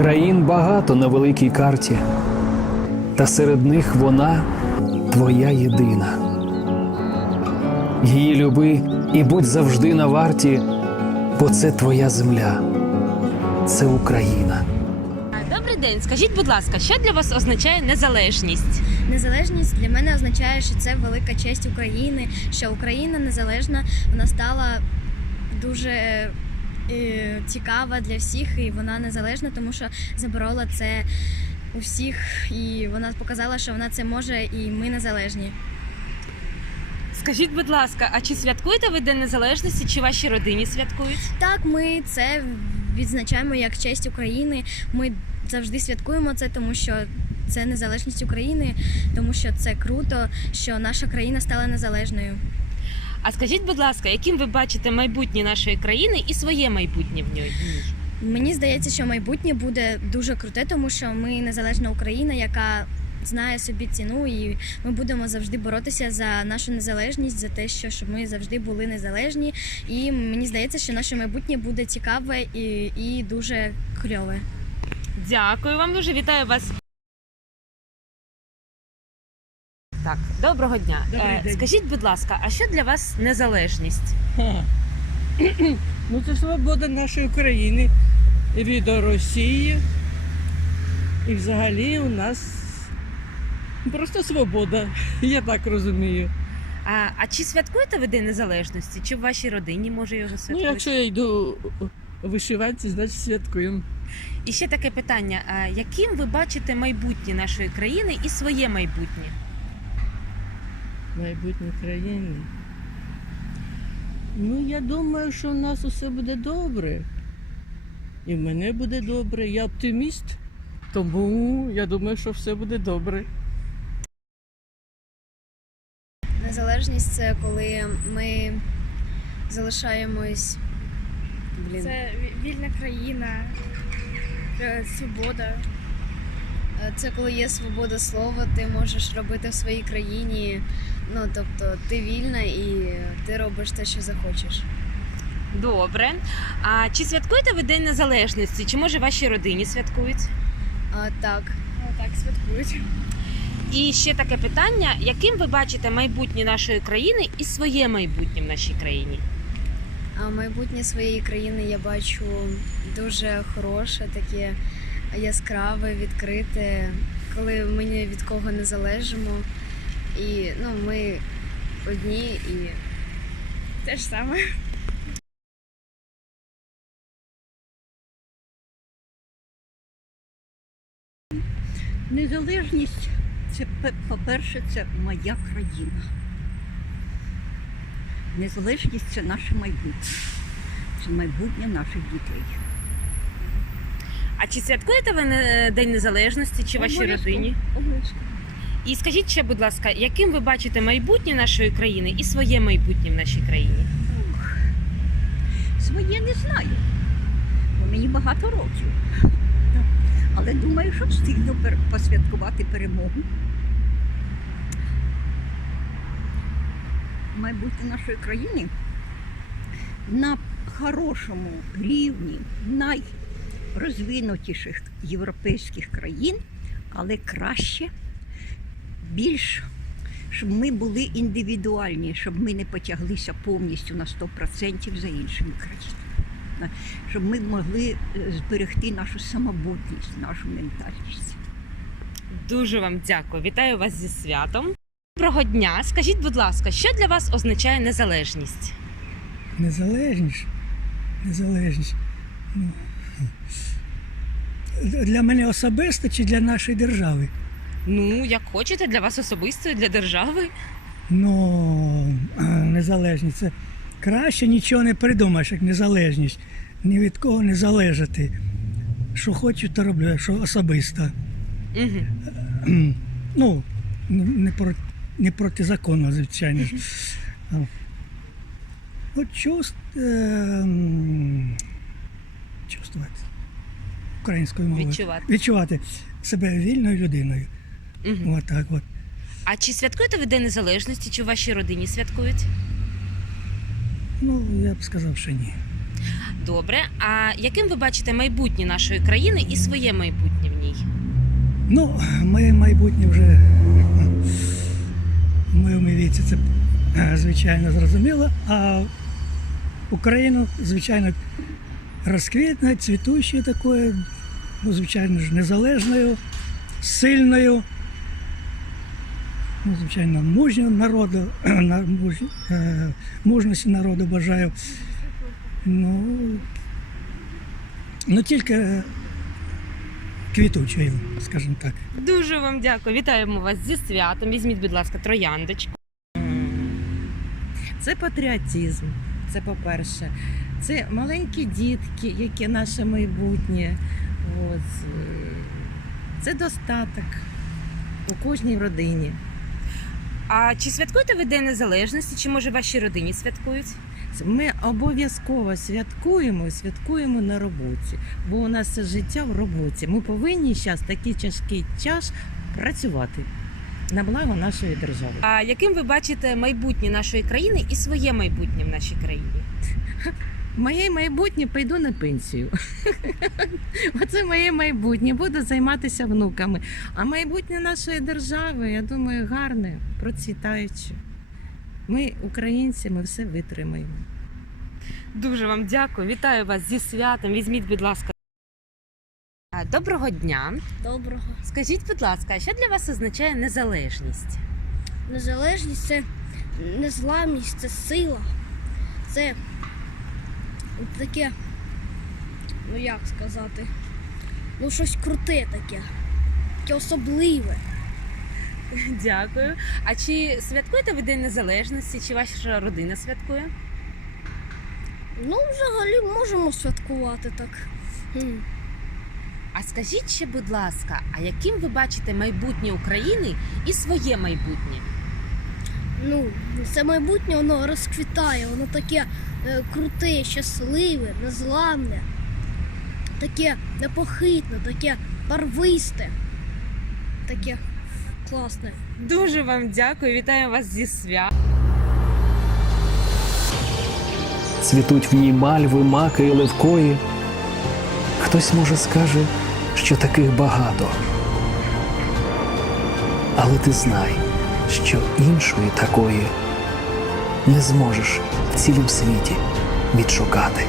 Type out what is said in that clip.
Країн багато на великій карті, та серед них вона твоя єдина. Її люби і будь завжди на варті, бо це твоя земля, це Україна. Добрий день. Скажіть, будь ласка, що для вас означає незалежність? Незалежність для мене означає, що це велика честь України, що Україна незалежна, вона стала дуже цікава для всіх, і вона незалежна, тому що заборола це у всіх, і вона показала, що вона це може, і ми незалежні. Скажіть, будь ласка, а чи святкуєте ви День Незалежності, чи ваші родині святкують? Так, ми це відзначаємо як честь України. Ми завжди святкуємо це, тому що це незалежність України, тому що це круто, що наша країна стала незалежною. А скажіть, будь ласка, яким ви бачите майбутнє нашої країни і своє майбутнє в ній? Мені здається, що майбутнє буде дуже круте, тому що ми незалежна Україна, яка знає собі ціну, і ми будемо завжди боротися за нашу незалежність, за те, що щоб ми завжди були незалежні. І мені здається, що наше майбутнє буде цікаве і, і дуже кльове. Дякую вам дуже, вітаю вас. Так, доброго дня. Добрий Е, день. Скажіть, будь ласка, а що для вас незалежність? Ха. Ну, це свобода нашої країни від Росії. І взагалі у нас просто свобода, я так розумію. А, а чи святкуєте ви День Незалежності? Чи в вашій родині може його Ну, святкувати? якщо я йду у вишиванці, значить святкуємо. І ще таке питання: а яким ви бачите майбутнє нашої країни і своє майбутнє? Майбутнє країни. Ну, я думаю, що у нас усе буде добре. І в мене буде добре. Я оптиміст, тому я думаю, що все буде добре. Незалежність це коли ми залишаємось. Блін. Це вільна країна, е, свобода. Е, Це коли є свобода слова, ти можеш робити в своїй країні. Ну тобто ти вільна і ти робиш те, що захочеш. Добре. А чи святкуєте ви День Незалежності? Чи може вашій родині святкують? А так, Ну, так, святкують. І ще таке питання: яким ви бачите майбутнє нашої країни і своє майбутнє в нашій країні? а майбутнє своєї країни я бачу дуже хороше, таке яскраве, відкрите, коли ми ні від кого не залежимо. І ну, ми одні і Те ж саме. Незалежність це по-перше, це моя країна. Незалежність це наше майбутнє. Це майбутнє наших дітей. А чи святкуєте ви День Незалежності чи вашій родині? Обов'язково. І скажіть ще, будь ласка, яким ви бачите майбутнє нашої країни і своє майбутнє в нашій країні? Своє не знаю. Бо мені багато років. Але думаю, що встигну посвяткувати перемогу. Майбутнє нашої країни на хорошому рівні найрозвинутіших європейських країн, але краще, більш, щоб ми були індивідуальні, щоб ми не потяглися повністю на 100% за іншими країнами. Щоб ми могли е, зберегти нашу самобутність, нашу ментальність. Дуже вам дякую. Вітаю вас зі святом. Доброго дня. Скажіть, будь ласка, що для вас означає незалежність? Незалежність. Незалежність. Ну, для мене особисто чи для нашої держави? Ну, як хочете, для вас особисто, для держави. Ну, е, незалежність це краще нічого не придумаєш, як незалежність. Ні від кого не залежати. Що хочу, то роблю, що особисто. Угу. Ну, не, про, не протизаконно, звичайно. ж. А. От чувств, е, чувствувати українською мовою. Відчувати. Відчувати себе вільною людиною. Угу. От так от. А чи святкуєте ви День Незалежності, чи в вашій родині святкують? Ну, я б сказав, що ні. Добре. А яким ви бачите майбутнє нашої країни і своє майбутнє в ній? Ну, моє майбутнє вже в моєму віці це е, звичайно зрозуміло, а Україну, звичайно, розквітне, цвітущою такою, ну, звичайно ж, незалежною, сильною, ну, звичайно, мужнього народу, на- муж- е, мужності народу бажаю. Ну, ну тільки е, квітучою, скажімо так. Дуже вам дякую. Вітаємо вас зі святом. Візьміть, будь ласка, трояндочку. Це патріотизм, це по-перше. Це маленькі дітки, які наше майбутнє. От. е, Це достаток у кожній родині. А чи святкуєте ви День Незалежності, чи може вашій родині святкують? Ми обов'язково святкуємо і святкуємо на роботі, бо у нас це життя в роботі. Ми повинні зараз такий тяжкий час працювати на благо нашої держави. А яким ви бачите майбутнє нашої країни і своє майбутнє в нашій країні? Моє майбутнє пойду на пенсію. Оце моє майбутнє. Буду займатися внуками. А майбутнє нашої держави, я думаю, гарне, процвітаюче. Ми, українці, ми все витримаємо. Дуже вам дякую. Вітаю вас зі святом. Візьміть, будь ласка. Доброго дня. Доброго. Скажіть, будь ласка, що для вас означає незалежність? Незалежність це незламність, це сила. Це таке, ну як сказати, ну щось круте таке, таке особливе. Дякую. А чи святкуєте ви День Незалежності? Чи ваша родина святкує? Ну, взагалі можемо святкувати так. А скажіть ще, будь ласка, а яким ви бачите майбутнє України і своє майбутнє? Ну, це майбутнє воно розквітає, воно таке е, круте, щасливе, незламне, таке непохитне, таке барвисте, таке класне. Дуже вам дякую. Вітаю вас зі свят. Цвітуть в ній мальви, маки і левкої. Хтось може скаже, що таких багато. Але ти знай, що іншої такої не зможеш в цілім світі відшукати.